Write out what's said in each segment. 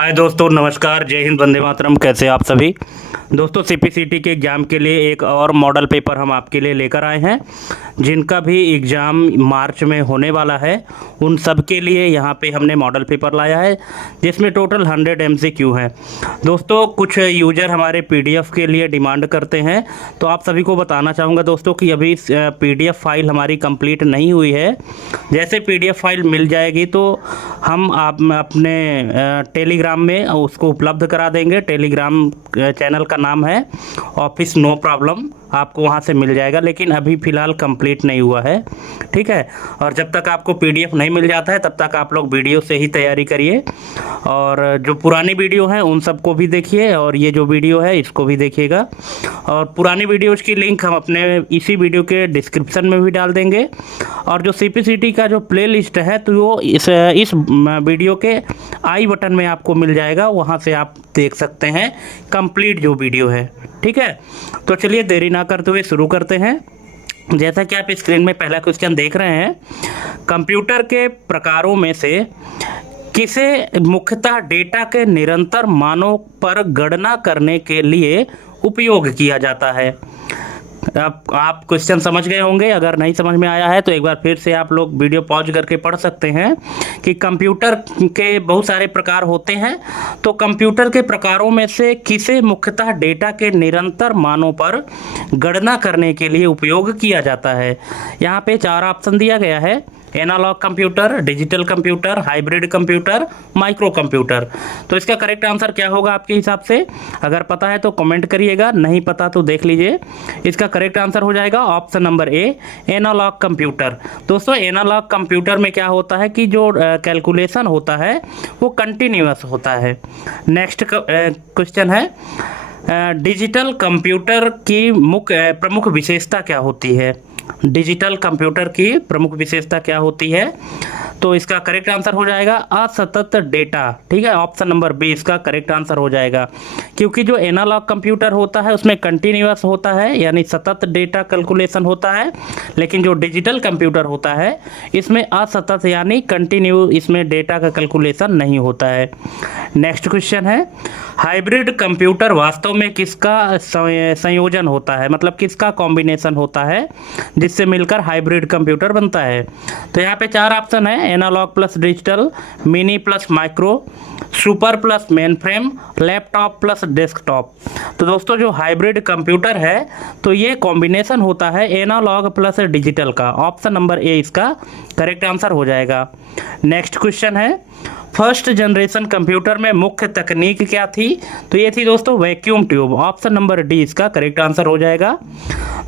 हाय दोस्तों, नमस्कार, जय हिंद, वंदे मातरम। कैसे आप सभी दोस्तों? सीपीसीटी के एग्ज़ाम के लिए एक और मॉडल पेपर हम आपके लिए लेकर आए हैं, जिनका भी एग्ज़ाम मार्च में होने वाला है। उन सब के लिए यहाँ पे हमने मॉडल पेपर लाया है, जिसमें टोटल 100 एमसीक्यू हैं। दोस्तों, कुछ यूज़र हमारे पीडीएफ के लिए डिमांड करते हैं, तो आप सभी को बताना चाहूँगा दोस्तों कि अभी पीडीएफ फाइल हमारी कंप्लीट नहीं हुई है। जैसे पीडीएफ फाइल मिल जाएगी तो हम आप अपने टेलीग्राम में उसको उपलब्ध करा देंगे। टेलीग्राम चैनल का नाम है ऑफिस नो प्रॉब्लम, आपको वहां से मिल जाएगा, लेकिन अभी फ़िलहाल कंप्लीट नहीं हुआ है, ठीक है। और जब तक आपको पीडीएफ नहीं मिल जाता है तब तक आप लोग वीडियो से ही तैयारी करिए, और जो पुरानी वीडियो हैं उन सबको भी देखिए, और ये जो वीडियो है इसको भी देखिएगा। और पुरानी वीडियोज़ की लिंक हम अपने इसी वीडियो के डिस्क्रिप्शन में भी डाल देंगे। और जो सीपीसीटी का जो प्ले लिस्ट है तो वो इस वीडियो के आई बटन में आपको मिल जाएगा, वहाँ से आप देख सकते हैं कंप्लीट जो वीडियो है, ठीक है। तो चलिए देरी ना करते हुए शुरू करते हैं। जैसा कि आप स्क्रीन में पहला क्वेश्चन देख रहे हैं, कंप्यूटर के प्रकारों में से किसे मुख्यतः डेटा के निरंतर मानों पर गणना करने के लिए उपयोग किया जाता है? अब आप क्वेश्चन समझ गए होंगे। अगर नहीं समझ में आया है तो एक बार फिर से आप लोग वीडियो पॉज करके पढ़ सकते हैं कि कंप्यूटर के बहुत सारे प्रकार होते हैं। तो कंप्यूटर के प्रकारों में से किसे मुख्यतः डेटा के निरंतर मानों पर गणना करने के लिए उपयोग किया जाता है? यहाँ पे 4 ऑप्शन दिया गया है: analog computer, digital computer, hybrid computer, micro computer. तो इसका करेक्ट आंसर क्या होगा आपके हिसाब से? अगर पता है तो कमेंट करिएगा, नहीं पता तो देख लीजिए। इसका करेक्ट आंसर हो जाएगा option number A, analog computer. दोस्तों, एनालॉग कंप्यूटर में क्या होता है कि जो कैलकुलेशन होता है वो कंटिन्यूअस होता है। नेक्स्ट क्वेश्चन है, डिजिटल कंप्यूटर की प्रमुख विशेषता क्या होती है? डिजिटल कंप्यूटर की प्रमुख विशेषता क्या होती है? तो इसका करेक्ट आंसर हो जाएगा असतत डेटा, ठीक है। ऑप्शन नंबर बी इसका करेक्ट आंसर हो जाएगा, क्योंकि जो एनालॉग कंप्यूटर होता है उसमें कंटिन्यूअस होता है, यानी सतत डेटा कैलकुलेशन होता है, लेकिन जो डिजिटल कंप्यूटर होता है इसमें असतत यानी कंटिन्यू इसमें डेटा का कैलकुलेशन नहीं होता है। नेक्स्ट क्वेश्चन है, हाइब्रिड कंप्यूटर वास्तव में किसका संयोजन होता है, मतलब किसका कॉम्बिनेशन होता है जिससे मिलकर हाइब्रिड कंप्यूटर बनता है? तो यहाँ पे 4 ऑप्शन है: analog plus digital, mini plus micro, super plus main frame, laptop plus desktop. तो दोस्तों, जो हाइब्रिड कंप्यूटर है तो ये कॉम्बिनेशन होता है एनालॉग प्लस डिजिटल का। ऑप्शन नंबर ए इसका करेक्ट आंसर हो जाएगा। नेक्स्ट क्वेश्चन है, फर्स्ट जनरेशन कंप्यूटर में मुख्य तकनीक क्या थी? तो ये थी दोस्तों vacuum tube. Option number D इसका करेक्ट आंसर हो जाएगा।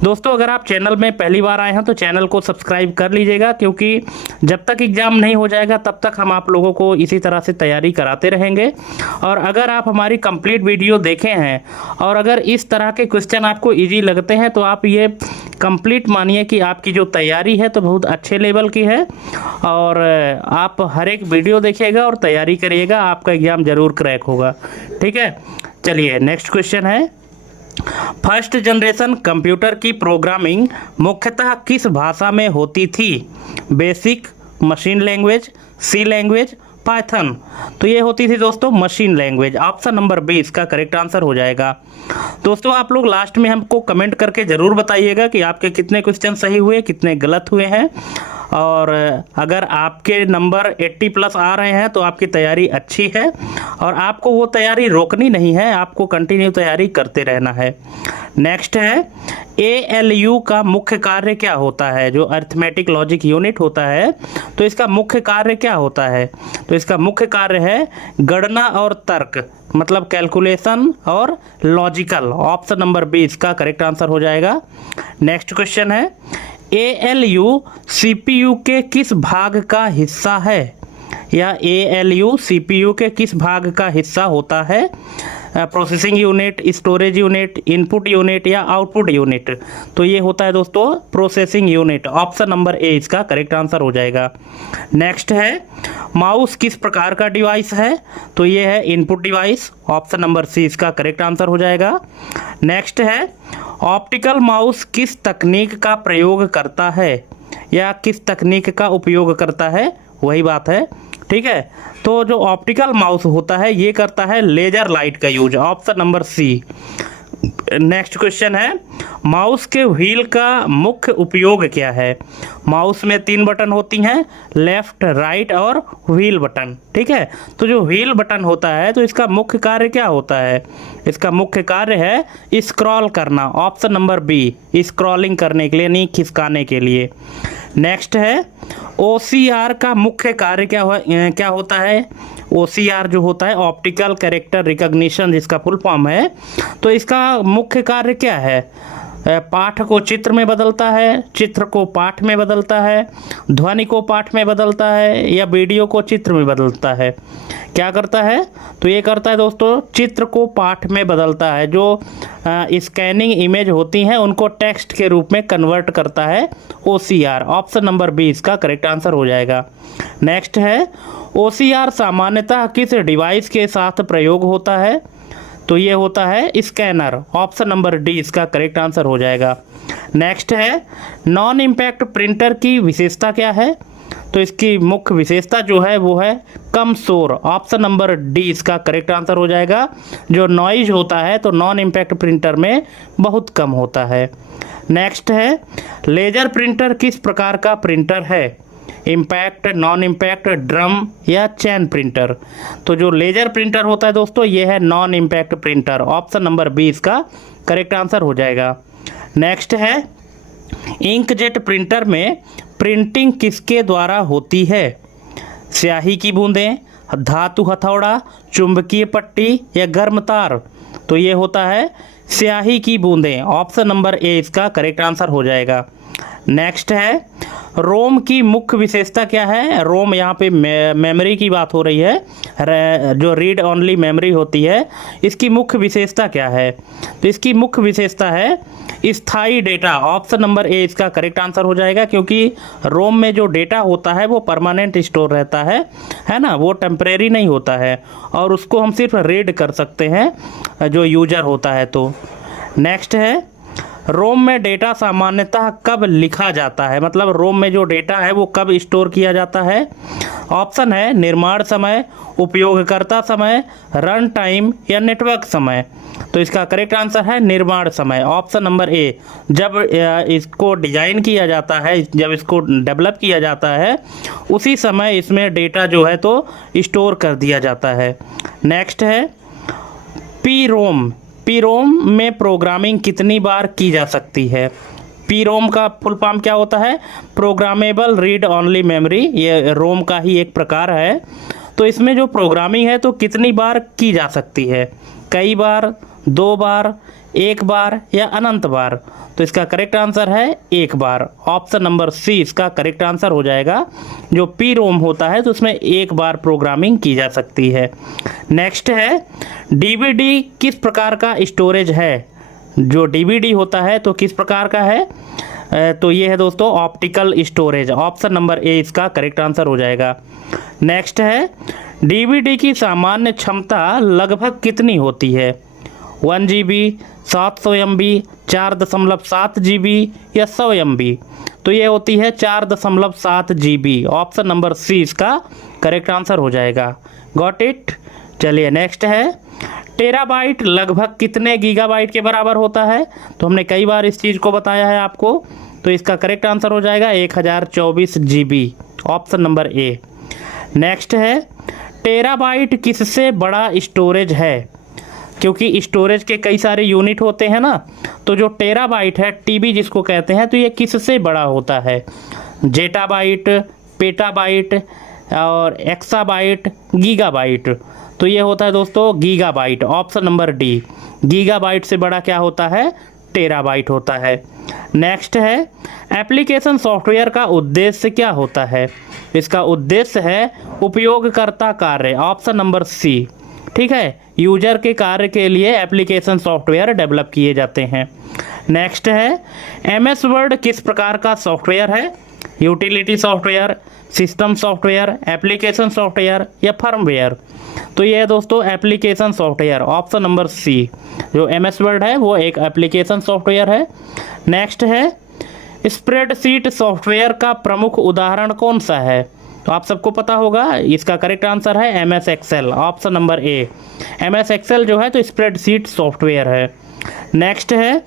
दोस्तों, अगर आप चैनल में पहली बार आए हैं तो चैनल को सब्सक्राइब कर लीजिएगा, क्योंकि जब तक एग्ज़ाम नहीं हो जाएगा तब तक हम आप लोगों को इसी तरह से तैयारी कराते रहेंगे। और अगर आप हमारी कंप्लीट वीडियो देखे हैं और अगर इस तरह के क्वेश्चन आपको ईजी लगते हैं तो आप ये कंप्लीट मानिए कि आपकी जो तैयारी है तो बहुत अच्छे लेवल की है। और आप हर एक वीडियो देखिएगा और तैयारी करिएगा, आपका एग्ज़ाम ज़रूर क्रैक होगा, ठीक है। चलिए नेक्स्ट क्वेश्चन है, फर्स्ट जनरेशन कंप्यूटर की प्रोग्रामिंग मुख्यतः किस भाषा में होती थी? Basic, machine language, C language, Python. तो ये होती थी दोस्तों machine language. Option number B इसका करेक्ट आंसर हो जाएगा। दोस्तों, आप लोग लास्ट में हमको कमेंट करके ज़रूर बताइएगा कि आपके कितने क्वेश्चन सही हुए, कितने गलत हुए हैं। और अगर आपके नंबर 80 प्लस आ रहे हैं तो आपकी तैयारी अच्छी है, और आपको वो तैयारी रोकनी नहीं है, आपको कंटिन्यू तैयारी करते रहना है। नेक्स्ट है, ALU का मुख्य कार्य क्या होता है? जो अरिथमेटिक लॉजिक यूनिट होता है तो इसका मुख्य कार्य क्या होता है? तो इसका मुख्य कार्य है गणना और तर्क, मतलब कैलकुलेशन और लॉजिकल। ऑप्शन नंबर बी इसका करेक्ट आंसर हो जाएगा। नेक्स्ट क्वेश्चन है, ALU CPU के किस भाग का हिस्सा है? या ALU CPU के किस भाग का हिस्सा होता है? Processing unit, storage unit, input unit या आउटपुट यूनिट? तो ये होता है दोस्तों processing unit. Option number A इसका करेक्ट आंसर हो जाएगा। नेक्स्ट है, माउस किस प्रकार का डिवाइस है? तो ये है input device. Option number C इसका करेक्ट आंसर हो जाएगा। नेक्स्ट है, ऑप्टिकल माउस किस तकनीक का प्रयोग करता है या किस तकनीक का उपयोग करता है? वही बात है, ठीक है। तो जो ऑप्टिकल माउस होता है ये करता है लेजर लाइट का use, option number C. Next question है, माउस के व्हील का मुख्य उपयोग क्या है? माउस में 3 बटन होती हैं, लेफ्ट, राइट और व्हील बटन, ठीक है। तो जो व्हील बटन होता है तो इसका मुख्य कार्य क्या होता है? इसका मुख्य कार्य है स्क्रॉल करना, ऑप्शन नंबर बी, स्क्रॉलिंग करने के लिए, नहीं खिसकाने के लिए। नेक्स्ट है, OCR का मुख्य कार्य क्या होता है? OCR जो होता है ऑप्टिकल कैरेक्टर रिकॉग्निशन, जिसका फुल फॉर्म है, तो इसका मुख्य कार्य क्या है? पाठ को चित्र में बदलता है, चित्र को पाठ में बदलता है, ध्वनि को पाठ में बदलता है, या वीडियो को चित्र में बदलता है? क्या करता है? तो ये करता है दोस्तों, चित्र को पाठ में बदलता है। जो स्कैनिंग इमेज होती हैं उनको टेक्स्ट के रूप में कन्वर्ट करता है OCR, ऑप्शन नंबर बी इसका करेक्ट आंसर हो जाएगा। नेक्स्ट है, OCR सामान्यतः किस डिवाइस के साथ प्रयोग होता है? तो ये होता है स्कैनर, ऑप्शन नंबर डी इसका करेक्ट आंसर हो जाएगा। नेक्स्ट है, नॉन इम्पैक्ट प्रिंटर की विशेषता क्या है? तो इसकी मुख्य विशेषता जो है वो है कम शोर, ऑप्शन नंबर डी इसका करेक्ट आंसर हो जाएगा। जो नॉइज होता है तो नॉन इम्पैक्ट प्रिंटर में बहुत कम होता है। नेक्स्ट है, लेजर प्रिंटर किस प्रकार का प्रिंटर है? इम्पैक्ट, नॉन इम्पैक्ट, ड्रम या चैन प्रिंटर? तो जो लेजर प्रिंटर होता है दोस्तों ये है non impact printer, option number B इसका करेक्ट आंसर हो जाएगा। नेक्स्ट है, इंकजेट प्रिंटर में प्रिंटिंग किसके द्वारा होती है? स्याही की बूंदें, धातु हथौड़ा, चुंबकीय पट्टी या गर्म तार? तो ये होता है स्याही की बूंदें, ऑप्शन नंबर ए इसका करेक्ट आंसर हो जाएगा। नेक्स्ट है, रोम की मुख्य विशेषता क्या है? रोम यहाँ पे मेमोरी की बात हो रही है, जो रीड ओनली मेमोरी होती है, इसकी मुख्य विशेषता क्या है? तो इसकी मुख्य विशेषता है स्थायी डेटा, ऑप्शन नंबर ए इसका करेक्ट आंसर हो जाएगा। क्योंकि रोम में जो डेटा होता है वो परमानेंट स्टोर रहता है ना, वो टेम्परेरी नहीं होता है, और उसको हम सिर्फ रीड कर सकते हैं जो यूजर होता है। तो नेक्स्ट है, रोम में डेटा सामान्यतः कब लिखा जाता है? मतलब रोम में जो डेटा है वो कब स्टोर किया जाता है? ऑप्शन है निर्माण समय, उपयोगकर्ता समय, रन टाइम या नेटवर्क समय? तो इसका करेक्ट आंसर है निर्माण समय, ऑप्शन नंबर ए। जब इसको डिज़ाइन किया जाता है, जब इसको डेवलप किया जाता है, उसी समय इसमें डेटा जो है तो स्टोर कर दिया जाता है। नेक्स्ट है, पी-रोम में प्रोग्रामिंग कितनी बार की जा सकती है? पी-रोम का फुल फॉर्म क्या होता है? प्रोग्रामेबल रीड ओनली मेमोरी, ये रोम का ही एक प्रकार है। तो इसमें जो प्रोग्रामिंग है तो कितनी बार की जा सकती है? कई बार, 2 बार, 1 बार या अनंत बार? तो इसका करेक्ट आंसर है 1 बार, ऑप्शन नंबर सी इसका करेक्ट आंसर हो जाएगा। जो पी-रोम होता है तो उसमें 1 बार प्रोग्रामिंग की जा सकती है। नेक्स्ट है, डीवीडी किस प्रकार का स्टोरेज है? जो डीवीडी होता है तो किस प्रकार का है? तो ये है दोस्तों optical storage, option number A इसका करेक्ट आंसर हो जाएगा। नेक्स्ट है, डीवीडी की सामान्य क्षमता लगभग कितनी होती है? 1 GB, 700 MB, 4.7 GB या 100 MB? तो ये होती है 4.7 GB, ऑप्शन नंबर सी इसका करेक्ट आंसर हो जाएगा। Got it? चलिए नेक्स्ट है, टेराबाइट लगभग कितने गीगाबाइट के बराबर होता है? तो हमने कई बार इस चीज़ को बताया है आपको, तो इसका करेक्ट आंसर हो जाएगा 1024 GB, option number A. Next है, टेराबाइट किससे बड़ा स्टोरेज है? क्योंकि स्टोरेज के कई सारे यूनिट होते हैं ना, तो जो टेराबाइट है, टीबी जिसको कहते हैं, तो ये किससे बड़ा होता है? जेटाबाइट, पेटाबाइट और एक्साबाइट, गीगाबाइट? तो ये होता है दोस्तों gigabyte, option number D. Gigabyte से बड़ा क्या होता है? टेराबाइट होता है। नेक्स्ट है, एप्लीकेशन सॉफ्टवेयर का उद्देश्य क्या होता है? इसका उद्देश्य है उपयोगकर्ता कार्य, ऑप्शन नंबर सी। ठीक है, यूजर के कार्य के लिए एप्लीकेशन सॉफ्टवेयर डेवलप किए जाते हैं। नेक्स्ट है, MS वर्ड किस प्रकार का सॉफ्टवेयर है? Utility software, system software, application software या फर्मवेयर? तो ये है दोस्तों application software, option number C. जो MS वर्ड है वो एक एप्लीकेशन सॉफ्टवेयर है। नेक्स्ट है, स्प्रेडशीट सॉफ्टवेयर का प्रमुख उदाहरण कौन सा है? तो आप सबको पता होगा, इसका करेक्ट आंसर है MS Excel, option number A. MS Excel जो है तो स्प्रेडशीट सॉफ्टवेयर है। नेक्स्ट है,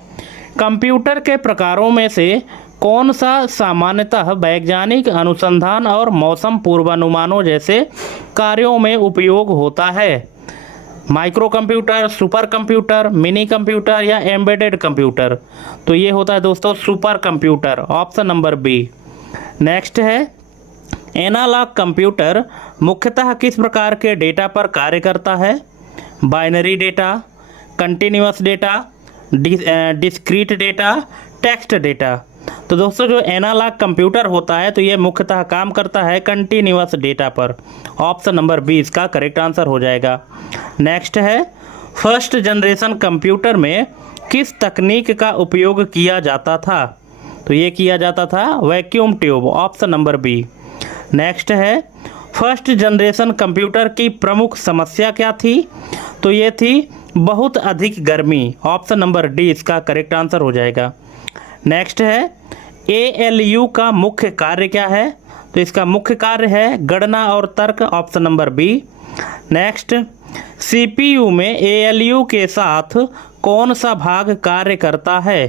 कंप्यूटर के प्रकारों में से कौन सा सामान्यतः वैज्ञानिक अनुसंधान और मौसम पूर्वानुमानों जैसे कार्यों में उपयोग होता है? Micro computer, super computer, mini computer या एम्बेडेड कंप्यूटर? तो ये होता है दोस्तों super computer, option number B. Next है, एनालॉग कंप्यूटर मुख्यतः किस प्रकार के डेटा पर कार्य करता है? Binary data, continuous data, discrete data, text data? तो दोस्तों जो एनालॉग कंप्यूटर होता है तो ये मुख्यतः काम करता है कंटिन्यूअस डेटा पर, ऑप्शन नंबर बी इसका करेक्ट आंसर हो जाएगा। नेक्स्ट है, फर्स्ट जनरेशन कंप्यूटर में किस तकनीक का उपयोग किया जाता था? तो ये किया जाता था vacuum tube, option number B. Next है, फर्स्ट जनरेशन कंप्यूटर की प्रमुख समस्या क्या थी? तो ये थी बहुत अधिक गर्मी, ऑप्शन नंबर डी इसका करेक्ट आंसर हो जाएगा। नेक्स्ट है, ALU का मुख्य कार्य क्या है? तो इसका मुख्य कार्य है गणना और तर्क, option number B. Next, CPU में ALU के साथ कौन सा भाग कार्य करता है?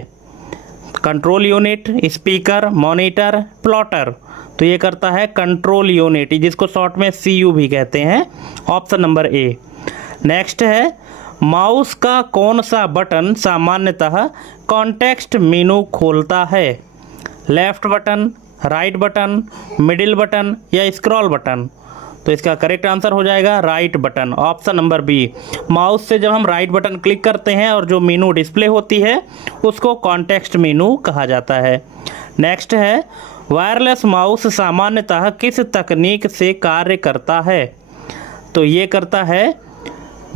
Control unit, speaker, monitor, plotter? तो ये करता है कंट्रोल यूनिट, जिसको शॉर्ट में CU भी कहते हैं, ऑप्शन नंबर ए। नेक्स्ट है, माउस का कौन सा बटन सामान्यतः कॉन्टेक्स्ट मेनू खोलता है? Left button, right button, middle button या स्क्रॉल बटन? तो इसका करेक्ट आंसर हो जाएगा right button, option number B. Mouse से जब हम राइट बटन क्लिक करते हैं और जो मेनू डिस्प्ले होती है उसको कॉन्टेक्स्ट मेनू कहा जाता है। नेक्स्ट है, वायरलेस माउस सामान्यतः किस तकनीक से कार्य करता है? तो ये करता है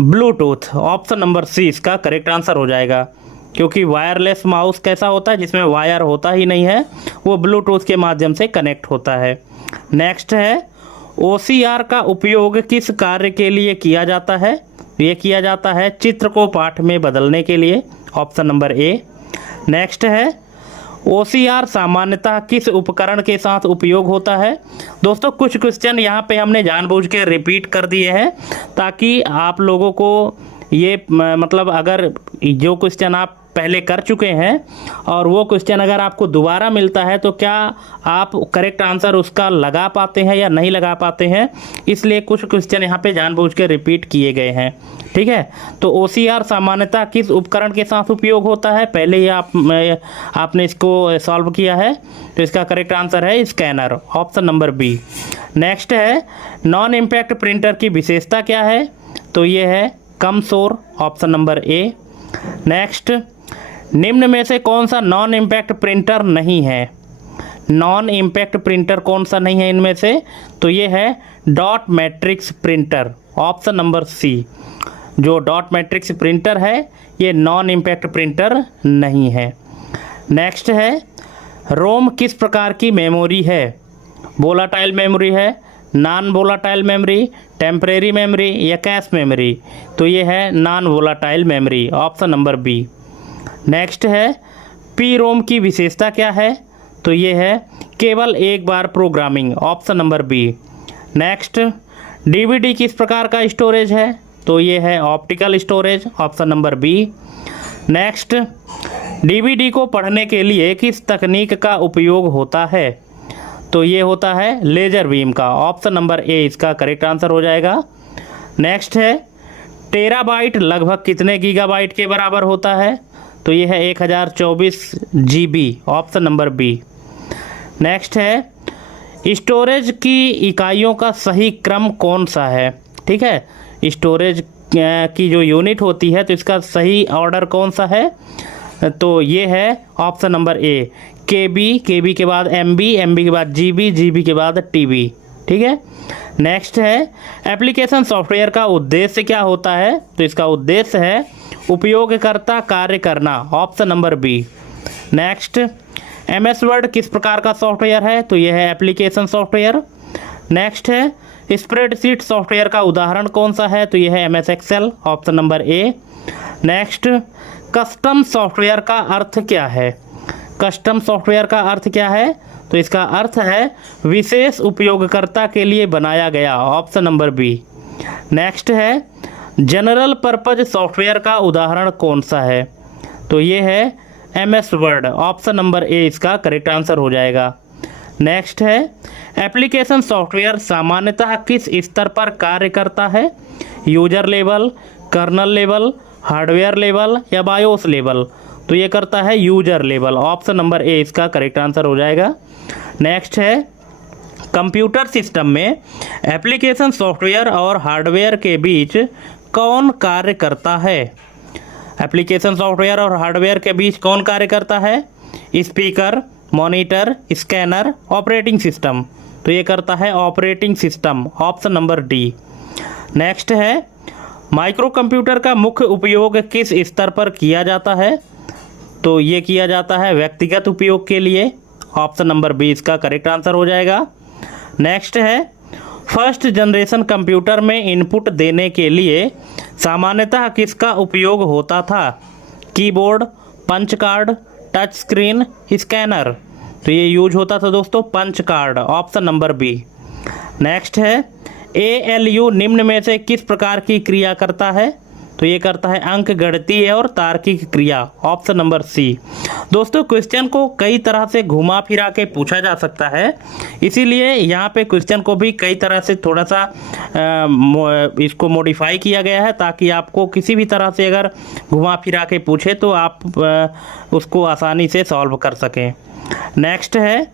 ब्लूटूथ, ऑप्शन नंबर सी इसका करेक्ट आंसर हो जाएगा, क्योंकि वायरलेस माउस कैसा होता है जिसमें वायर होता ही नहीं है, वो ब्लूटूथ के माध्यम से कनेक्ट होता है। नेक्स्ट है, OCR का उपयोग किस कार्य के लिए किया जाता है? ये किया जाता है चित्र को पाठ में बदलने के लिए, ऑप्शन नंबर ए। नेक्स्ट है, OCR सामान्यतः किस उपकरण के साथ उपयोग होता है? दोस्तों कुछ क्वेश्चन यहाँ पे हमने जानबूझ के रिपीट कर दिए हैं ताकि आप लोगों को ये मतलब अगर जो क्वेश्चन आप पहले कर चुके हैं और वो क्वेश्चन अगर आपको दोबारा मिलता है तो क्या आप करेक्ट आंसर उसका लगा पाते हैं या नहीं लगा पाते हैं, इसलिए कुछ क्वेश्चन यहाँ पे जानबूझ के रिपीट किए गए हैं। ठीक है, तो OCR सामान्यतः किस उपकरण के साथ उपयोग होता है? पहले ही आपने इसको सॉल्व किया है, तो इसका करेक्ट आंसर है scanner, option number B. Next है, नॉन इम्पैक्ट प्रिंटर की विशेषता क्या है? तो ये है कम शोर, ऑप्शन नंबर ए। नेक्स्ट, निम्न में से कौन सा नॉन इम्पैक्ट प्रिंटर नहीं है? नॉन इम्पैक्ट प्रिंटर कौन सा नहीं है इनमें से? तो ये है dot matrix printer, option number C. जो डॉट मैट्रिक्स प्रिंटर है ये नॉन इम्पैक्ट प्रिंटर नहीं है। नेक्स्ट है, रोम किस प्रकार की मेमोरी है? वोलाटाइल मेमोरी है, non volatile memory, temporary memory या कैश मेमोरी? तो ये है non volatile memory, option number B. Next है, PROM की विशेषता क्या है? तो ये है केवल एक बार programming, option number B. Next, DVD किस प्रकार का स्टोरेज है? तो ये है optical storage, option number B. Next, DVD को पढ़ने के लिए किस तकनीक का उपयोग होता है? तो ये होता है लेज़र बीम का, ऑप्शन नंबर ए इसका करेक्ट आंसर हो जाएगा। नेक्स्ट है, टेराबाइट लगभग कितने गीगाबाइट के बराबर होता है? तो ये है 1024 GB, option number B. Next है, स्टोरेज की इकाइयों का सही क्रम कौन सा है? ठीक है, स्टोरेज की जो यूनिट होती है तो इसका सही ऑर्डर कौन सा है? तो ये है ऑप्शन नंबर ए KB के बाद MB के बाद GB के बाद TB। ठीक है। नेक्स्ट है, एप्लीकेशन सॉफ्टवेयर का उद्देश्य क्या होता है? तो इसका उद्देश्य है उपयोगकर्ता कार्य करना, option number B. Next, MS word किस प्रकार का सॉफ्टवेयर है? तो यह है एप्लीकेशन सॉफ्टवेयर। नेक्स्ट है, स्प्रेडशीट सॉफ्टवेयर का उदाहरण कौन सा है? तो यह है MS Excel, option number A. Next, custom software का अर्थ क्या है? कस्टम सॉफ्टवेयर का अर्थ क्या है? तो इसका अर्थ है विशेष उपयोगकर्ता के लिए बनाया गया, ऑप्शन नंबर बी। नेक्स्ट है जनरल पर्पज सॉफ्टवेयर का उदाहरण कौन सा है? तो ये है MS word, option number A इसका करेक्ट आंसर हो जाएगा। नेक्स्ट है एप्लीकेशन सॉफ्टवेयर सामान्यतः किस स्तर पर कार्य करता है? User level, kernel level, hardware level या बायोस लेवल? तो ये करता है user level, option number A इसका करेक्ट आंसर हो जाएगा। नेक्स्ट है कंप्यूटर सिस्टम में एप्लीकेशन सॉफ्टवेयर और हार्डवेयर के बीच कौन कार्य करता है? एप्लीकेशन सॉफ्टवेयर और हार्डवेयर के बीच कौन कार्य करता है? Speaker, monitor, scanner, operating system? तो ये करता है operating system, option number D. Next है माइक्रो कंप्यूटर का मुख्य उपयोग किस स्तर पर किया जाता है? तो ये किया जाता है व्यक्तिगत उपयोग के लिए, ऑप्शन नंबर बी इसका करेक्ट आंसर हो जाएगा। नेक्स्ट है फर्स्ट जनरेशन कंप्यूटर में इनपुट देने के लिए सामान्यतः किसका उपयोग होता था? Keyboard, punch card, touch screen, scanner? तो ये यूज होता था दोस्तों punch card, option number B. Next है ALU निम्न में से किस प्रकार की क्रिया करता है? तो ये करता है अंक गणितीय और तार्किक क्रिया, ऑप्शन नंबर सी। दोस्तों क्वेश्चन को कई तरह से घुमा फिरा के पूछा जा सकता है, इसीलिए यहाँ पे क्वेश्चन को भी कई तरह से थोड़ा सा इसको मॉडिफाई किया गया है, ताकि आपको किसी भी तरह से अगर घुमा फिरा के पूछे तो आप उसको आसानी से सॉल्व कर सकें। नेक्स्ट है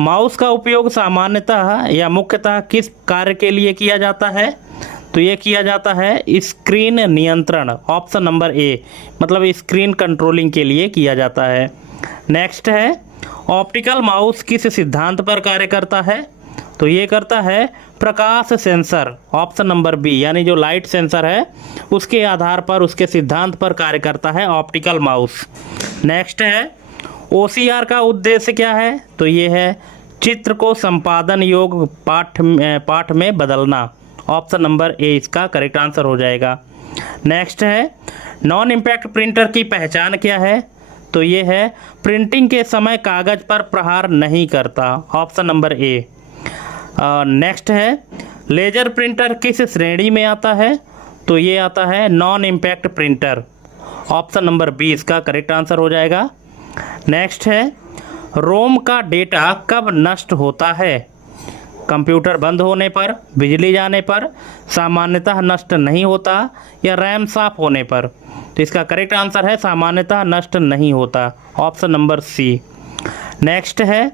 माउस का उपयोग सामान्यतः या मुख्यतः किस कार्य के लिए किया जाता है? तो ये किया जाता है स्क्रीन नियंत्रण, ऑप्शन नंबर ए, मतलब स्क्रीन कंट्रोलिंग के लिए किया जाता है। नेक्स्ट है ऑप्टिकल माउस किस सिद्धांत पर कार्य करता है? तो ये करता है प्रकाश सेंसर, ऑप्शन नंबर बी, यानी जो लाइट सेंसर है उसके आधार पर, उसके सिद्धांत पर कार्य करता है ऑप्टिकल माउस। नेक्स्ट है OCR का उद्देश्य क्या है? तो ये है चित्र को संपादन योग्य पाठ में बदलना, ऑप्शन नंबर ए इसका करेक्ट आंसर हो जाएगा। नेक्स्ट है नॉन इम्पैक्ट प्रिंटर की पहचान क्या है? तो ये है प्रिंटिंग के समय कागज पर प्रहार नहीं करता, ऑप्शन नंबर ए। नेक्स्ट है लेजर प्रिंटर किस श्रेणी में आता है? तो ये आता है non impact printer, option number B इसका करेक्ट आंसर हो जाएगा। नेक्स्ट है रोम का डेटा कब नष्ट होता है? कंप्यूटर बंद होने पर, बिजली जाने पर, सामान्यतः नष्ट नहीं होता या रैम साफ होने पर? तो इसका करेक्ट आंसर है सामान्यतः नष्ट नहीं होता, ऑप्शन नंबर सी। नेक्स्ट है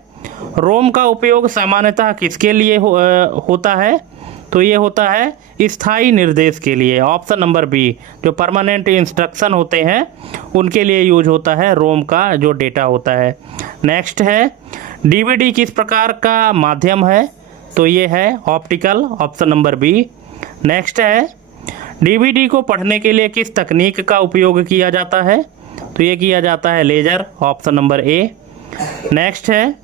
रोम का उपयोग सामान्यतः किसके लिए होता है? तो ये होता है स्थायी निर्देश के लिए, ऑप्शन नंबर बी। जो परमानेंट इंस्ट्रक्शन होते हैं उनके लिए यूज होता है रोम का जो डेटा होता है। नेक्स्ट है DVD किस प्रकार का माध्यम है? तो ये है optical, option number B. Next है DVD को पढ़ने के लिए किस तकनीक का उपयोग किया जाता है? तो ये किया जाता है laser, option number A. Next है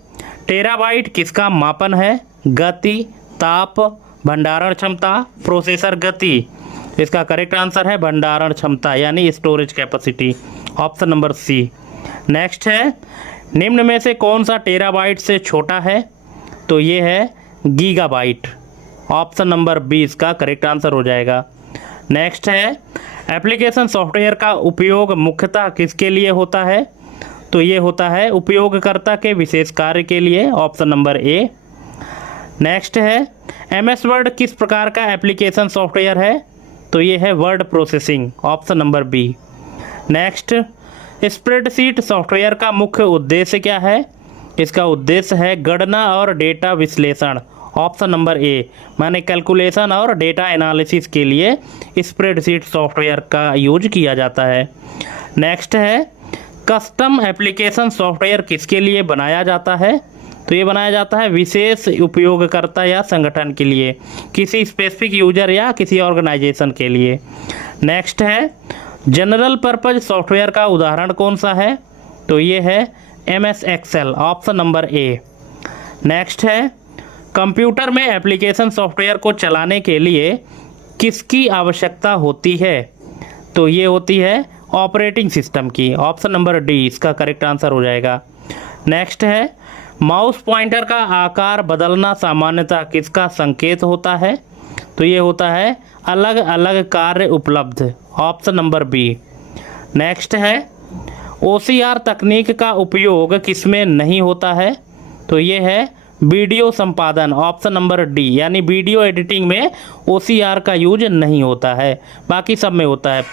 टेराबाइट किसका मापन है? गति, ताप, भंडारण क्षमता, प्रोसेसर गति? इसका करेक्ट आंसर है भंडारण क्षमता, यानी storage capacity, option number C. Next है निम्न में से कौन सा टेराबाइट से छोटा है? तो ये है गीगाबाइट, ऑप्शन नंबर बी इसका करेक्ट आंसर हो जाएगा। नेक्स्ट है एप्लीकेशन सॉफ्टवेयर का उपयोग मुख्यतः किसके लिए होता है? तो ये होता है उपयोगकर्ता के विशेष कार्य के लिए, ऑप्शन नंबर ए। नेक्स्ट है MS वर्ड किस प्रकार का एप्लीकेशन सॉफ्टवेयर है? तो ये है word processing, option number B. Next spreadsheet software का मुख्य उद्देश्य क्या है? इसका उद्देश्य है गणना और डेटा विश्लेषण, ऑप्शन नंबर ए, माने कैलकुलेशन और डेटा एनालिसिस के लिए स्प्रेडशीट सॉफ्टवेयर का यूज किया जाता है। नेक्स्ट है कस्टम एप्लीकेशन सॉफ्टवेयर किसके लिए बनाया जाता है? तो ये बनाया जाता है विशेष उपयोगकर्ता या संगठन के लिए, किसी स्पेसिफिक यूजर या किसी ऑर्गेनाइजेशन के लिए। नेक्स्ट है जनरल पर्पज सॉफ्टवेयर का उदाहरण कौन सा है? तो ये है MS Excel, option number A. Next है कंप्यूटर में एप्लीकेशन सॉफ्टवेयर को चलाने के लिए किसकी आवश्यकता होती है? तो ये होती है ऑपरेटिंग सिस्टम की, ऑप्शन नंबर डी इसका करेक्ट आंसर हो जाएगा। नेक्स्ट है माउस पॉइंटर का आकार बदलना सामान्यतः किसका संकेत होता है? तो ये होता है अलग अलग कार्य उपलब्ध, ऑप्शन नंबर बी। नेक्स्ट है OCR तकनीक का उपयोग किसमें नहीं होता है? तो ये है वीडियो संपादन, ऑप्शन नंबर डी, यानी वीडियो एडिटिंग में OCR का यूज नहीं होता है, बाकी सब में होता है।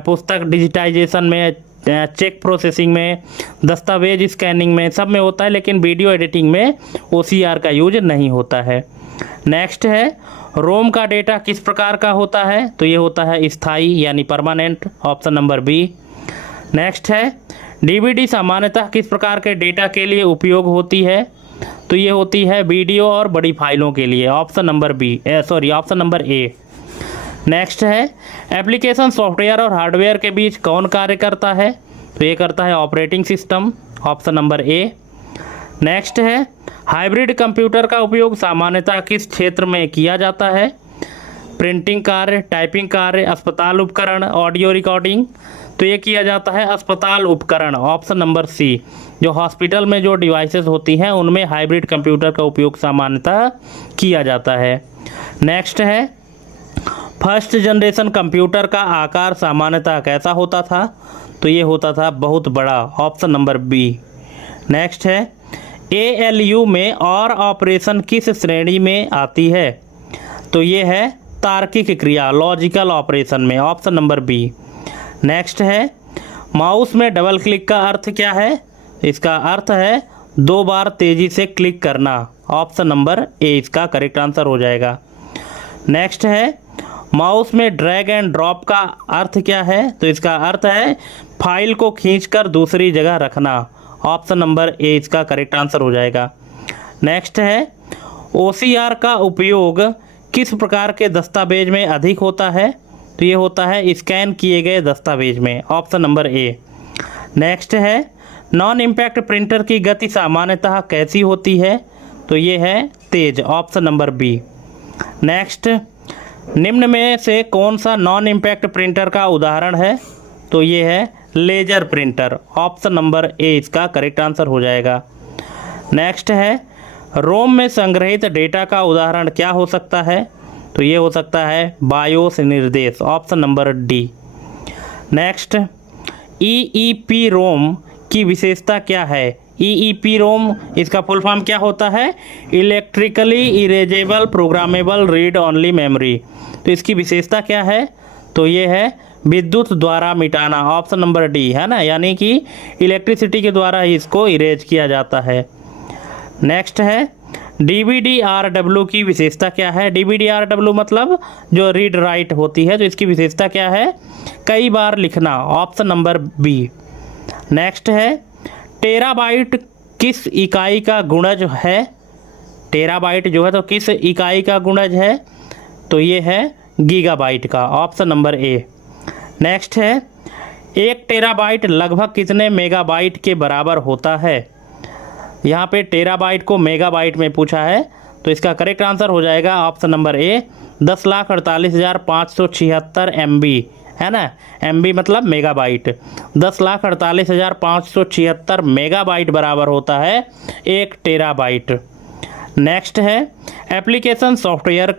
पुस्तक डिजिटाइजेशन में, चेक प्रोसेसिंग में, दस्तावेज स्कैनिंग में, सब में होता है, लेकिन वीडियो एडिटिंग में OCR का यूज नहीं होता है। नेक्स्ट है रोम का डेटा किस प्रकार का होता है? तो ये होता है स्थायी यानी permanent, option number B. Next है DVD सामान्यतः किस प्रकार के डेटा के लिए उपयोग होती है? तो ये होती है वीडियो और बड़ी फाइलों के लिए, option number B, option number A. Next है एप्लीकेशन सॉफ्टवेयर और हार्डवेयर के बीच कौन कार्य करता है? तो ये करता है operating system, option number A. Next है हाइब्रिड कंप्यूटर का उपयोग सामान्यतः किस क्षेत्र में किया जाता है? प्रिंटिंग कार्य, टाइपिंग कार्य, अस्पताल उपकरण, ऑडियो रिकॉर्डिंग। तो ये किया जाता है अस्पताल उपकरण, ऑप्शन नंबर सी। जो हॉस्पिटल में जो डिवाइसेस होती हैं उनमें हाइब्रिड कंप्यूटर का उपयोग सामान्यतः किया जाता है। नेक्स्ट है फर्स्ट जनरेशन कंप्यूटर का आकार सामान्यतः कैसा होता था? तो ये होता था बहुत बड़ा, ऑप्शन नंबर बी। नेक्स्ट है ALU में और ऑपरेशन किस श्रेणी में आती है? तो ये है तार्किक क्रिया, लॉजिकल ऑपरेशन में, ऑप्शन नंबर बी। नेक्स्ट है माउस में डबल क्लिक का अर्थ क्या है? इसका अर्थ है 2 बार तेज़ी से क्लिक करना, ऑप्शन नंबर ए इसका करेक्ट आंसर हो जाएगा। नेक्स्ट है माउस में ड्रैग एंड ड्रॉप का अर्थ क्या है? तो इसका अर्थ है फाइल को खींचकर दूसरी जगह रखना, ऑप्शन नंबर ए इसका करेक्ट आंसर हो जाएगा। नेक्स्ट है OCR का उपयोग किस प्रकार के दस्तावेज में अधिक होता है? तो ये होता है स्कैन किए गए दस्तावेज में, ऑप्शन नंबर ए। नेक्स्ट है नॉन इम्पैक्ट प्रिंटर की गति सामान्यतः कैसी होती है? तो ये है तेज, ऑप्शन नंबर बी। नेक्स्ट निम्न में से कौन सा नॉन इम्पैक्ट प्रिंटर का उदाहरण है? तो ये है laser printer, option number A इसका करेक्ट आंसर हो जाएगा। नेक्स्ट है रोम में संग्रहित डेटा का उदाहरण क्या हो सकता है? तो ये हो सकता है बायोस निर्देश, option number D. Next EEPROM की विशेषता क्या है? EEPROM इसका फुल फॉर्म क्या होता है? Electrically erasable programmable read only memory. तो इसकी विशेषता क्या है? तो ये है विद्युत द्वारा मिटाना, ऑप्शन नंबर डी, है ना, यानी कि इलेक्ट्रिसिटी के द्वारा ही इसको इरेज किया जाता है। नेक्स्ट है DVD-RW की विशेषता क्या है? DVD-RW मतलब जो रीड राइट होती है, तो इसकी विशेषता क्या है? कई बार लिखना, ऑप्शन नंबर बी। नेक्स्ट है टेराबाइट किस इकाई का गुणज है? टेराबाइट जो है तो किस इकाई का गुणज है? तो ये है गीगाबाइट का, ऑप्शन नंबर ए। नेक्स्ट है 1 टेराबाइट लगभग कितने मेगाबाइट के बराबर होता है? यहाँ पे टेराबाइट को मेगाबाइट में पूछा है, तो इसका करेक्ट आंसर हो जाएगा ऑप्शन नंबर ए 10,48,576 MB, है ना, MB मतलब मेगाबाइट। 10,48,576 मेगाबाइट बराबर होता है 1 टेराबाइट। नेक्स्ट है एप्लीकेशन सॉफ्टवेयर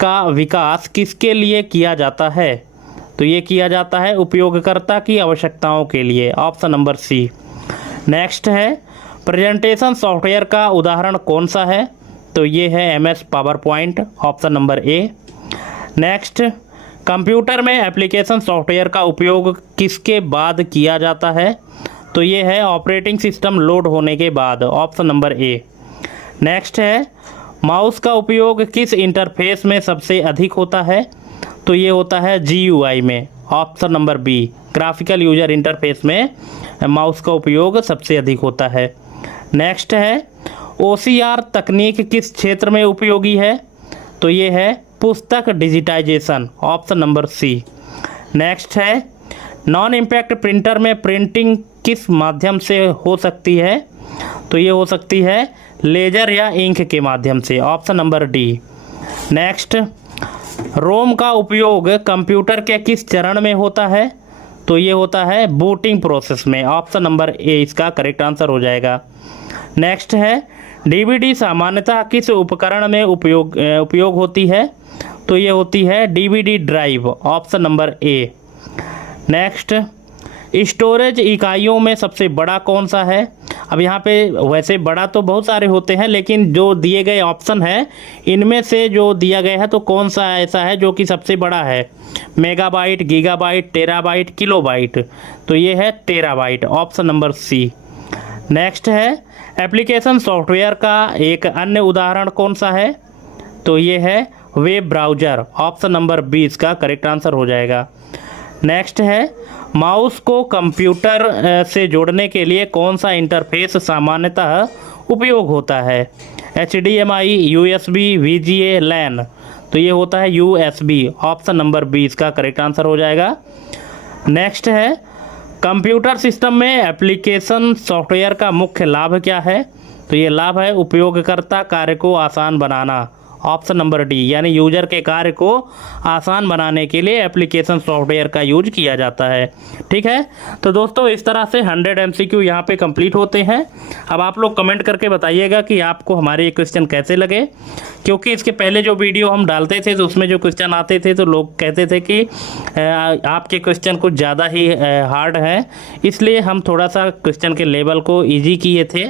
का विकास किसके लिए किया जाता है? तो ये किया जाता है उपयोगकर्ता की आवश्यकताओं के लिए, ऑप्शन नंबर सी। नेक्स्ट है प्रेजेंटेशन सॉफ्टवेयर का उदाहरण कौन सा है? तो ये है MS power point, option number A. Next computer में एप्लीकेशन सॉफ्टवेयर का उपयोग किसके बाद किया जाता है? तो ये है ऑपरेटिंग सिस्टम लोड होने के बाद, ऑप्शन नंबर ए। नेक्स्ट है माउस का उपयोग किस इंटरफेस में सबसे अधिक होता है? तो ये होता है GUI में, option number B, graphical user interface में माउस का उपयोग सबसे अधिक होता है। नेक्स्ट है OCR तकनीक किस क्षेत्र में उपयोगी है? तो ये है पुस्तक digitization, option number C. Next है नॉन इम्पैक्ट प्रिंटर में प्रिंटिंग किस माध्यम से हो सकती है? तो ये हो सकती है लेजर या इंक के माध्यम से, ऑप्शन नंबर डी। नेक्स्ट रोम का उपयोग कंप्यूटर के किस चरण में होता है? तो ये होता है बूटिंग प्रोसेस में। ऑप्शन नंबर ए इसका करेक्ट आंसर हो जाएगा। नेक्स्ट है डीवीडी सामान्यतः किस उपकरण में उपयोग होती है? तो ये होती है DVD drive. Option number A. Next, storage इकाइयों में सबसे बड़ा कौन सा है? अब यहाँ पे वैसे बड़ा तो बहुत सारे होते हैं, लेकिन जो दिए गए ऑप्शन है इनमें से जो दिया गया है तो कौन सा ऐसा है जो कि सबसे बड़ा है? Megabyte, gigabyte, terabyte, kilobyte. तो ये है terabyte. Option number C. Next है एप्लीकेशन सॉफ्टवेयर का एक अन्य उदाहरण कौन सा है? तो ये है web browser. Option number B इसका करेक्ट आंसर हो जाएगा। नेक्स्ट है माउस को कंप्यूटर से जोड़ने के लिए कौन सा इंटरफेस सामान्यतः उपयोग होता है? HDMI, USB, VGA, LAN। तो ये होता है USB। ऑप्शन नंबर बी इसका करेक्ट आंसर हो जाएगा। नेक्स्ट है कंप्यूटर सिस्टम में एप्लीकेशन सॉफ्टवेयर का मुख्य लाभ क्या है? तो ये लाभ है उपयोगकर्ता कार्य को आसान बनाना। ऑप्शन नंबर डी, यानी यूजर के कार्य को आसान बनाने के लिए एप्लीकेशन सॉफ्टवेयर का यूज किया जाता है। ठीक है, तो दोस्तों इस तरह से 100 MCQ यहाँ पे कंप्लीट होते हैं। अब आप लोग कमेंट करके बताइएगा कि आपको हमारे ये क्वेश्चन कैसे लगे, क्योंकि इसके पहले जो वीडियो हम डालते थे तो उसमें जो क्वेश्चन आते थे तो लोग कहते थे कि आपके क्वेश्चन कुछ ज़्यादा ही हार्ड है, इसलिए हम थोड़ा सा क्वेश्चन के लेवल को ईजी किए थे।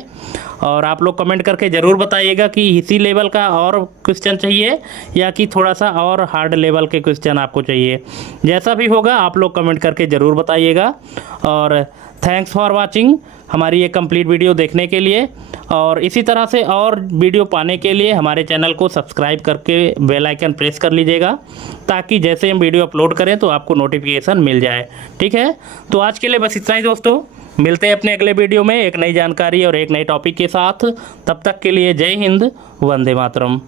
और आप लोग कमेंट करके ज़रूर बताइएगा कि इसी लेवल का और क्वेश्चन चाहिए या कि थोड़ा सा और हार्ड लेवल के क्वेश्चन आपको चाहिए। जैसा भी होगा आप लोग कमेंट करके ज़रूर बताइएगा। और थैंक्स फॉर वाचिंग हमारी ये कंप्लीट वीडियो देखने के लिए। और इसी तरह से और वीडियो पाने के लिए हमारे चैनल को सब्सक्राइब करके बेल आइकन प्रेस कर लीजिएगा, ताकि जैसे हम वीडियो अपलोड करें तो आपको नोटिफिकेशन मिल जाए। ठीक है, तो आज के लिए बस इतना ही दोस्तों। मिलते हैं अपने अगले वीडियो में एक नई जानकारी और एक नई टॉपिक के साथ। तब तक के लिए जय हिंद, वंदे मातरम।